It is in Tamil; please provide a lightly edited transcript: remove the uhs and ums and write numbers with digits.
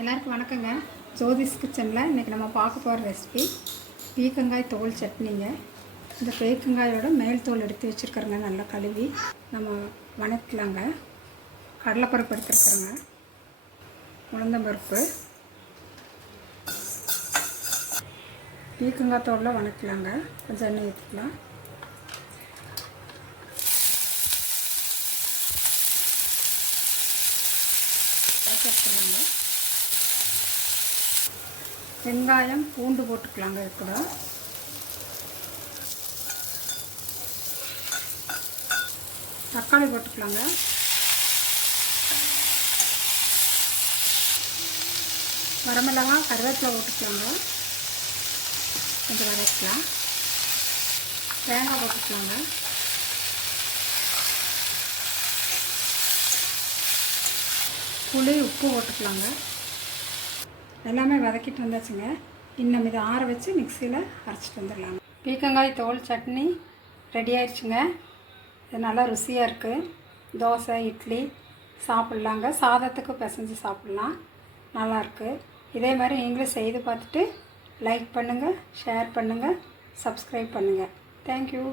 எல்லாருக்கும் வணக்கங்க. ஜோதிஸ் கிச்சனில் இன்றைக்கி நம்ம பார்க்க போகிற ரெசிபி பீக்கங்காய் தோல் சட்னிங்க. இந்த பீக்கங்காயோட மேல் தோல் எடுத்து வச்சுருக்கிறோங்க, நல்லா கழுவி நம்ம வணக்கலாங்க. கடலைப்பருப்பு எடுத்துருக்குறோங்க, உளுந்தம்பருப்பு, பீக்கங்காய் தோலில் வணக்கலாங்க. கொஞ்சம் எண்ணெய் ஊற்றிக்கலாம். எடுத்துக்கலாங்க. வெங்காயம் பூண்டு போட்டுக்கலாங்க. இது கூட தக்காளி போட்டுக்கலாங்க. வரமிளகாய் கருவேப்பிலை போட்டுக்கலாங்க. கொஞ்சம் வதக்கலாம். தேங்காய் போட்டுக்கலாங்க. புளி உப்பு போட்டுக்கலாங்க. எல்லாமே வதக்கிட்டு வந்தாச்சுங்க. இன்னும் இதை ஆற வச்சு மிக்சியில் அரைச்சிட்டு வந்துடலாங்க. பீக்கங்காய் தோல் சட்னி ரெடி ஆயிடுச்சுங்க. இது நல்லா ருசியாக இருக்குது. தோசை இட்லி சாப்பிட்லாங்க. சாதத்துக்கு பிசைஞ்சு சாப்பிட்லாம். நல்லாயிருக்கு. இதே மாதிரி நீங்களும் செய்து பார்த்துட்டு லைக் பண்ணுங்கள், ஷேர் பண்ணுங்கள், சப்ஸ்கிரைப் பண்ணுங்கள். தேங்க்யூ.